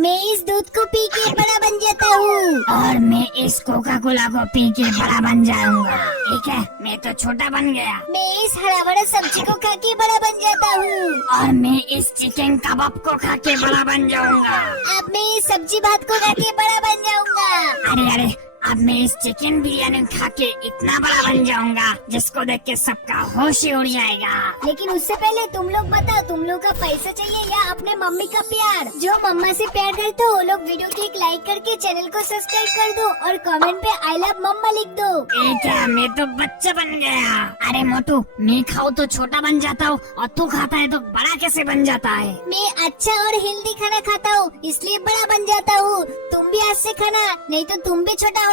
मैं इस दूध को पी के बड़ा बन जाता हूँ। और मैं इस कोका कोला को पी के बड़ा बन जाऊंगा। ठीक है, मैं तो छोटा बन गया। मैं इस हरा भरा सब्जी को खा के बड़ा बन जाता हूँ। और मैं इस चिकन कबाब को खा के बड़ा बन जाऊंगा। अब मैं इस सब्जी भात को खा के बड़ा बन जाऊंगा। अरे अरे, अब मैं इस चिकन बिरयानी खा के इतना बड़ा बन जाऊंगा जिसको देख के सबका होश ही उड़ जाएगा। लेकिन उससे पहले तुम लोग बताओ, तुम लोग का पैसा चाहिए या अपने मम्मी का प्यार? जो मम्मा से प्यार करते हो वो लोग वीडियो को एक लाइक करके चैनल को सब्सक्राइब कर दो और कमेंट पे आई लव मम्मा लिख दो। क्या मैं तो बच्चा बन गया? अरे मोटू, मैं खाऊं तो छोटा बन जाता हूँ और तू खाता है तो बड़ा कैसे बन जाता है? मैं अच्छा और हेल्दी खाना खाता हूँ इसलिए बड़ा बन जाता हूँ। तुम भी आज से खाना, नहीं तो तुम भी छोटा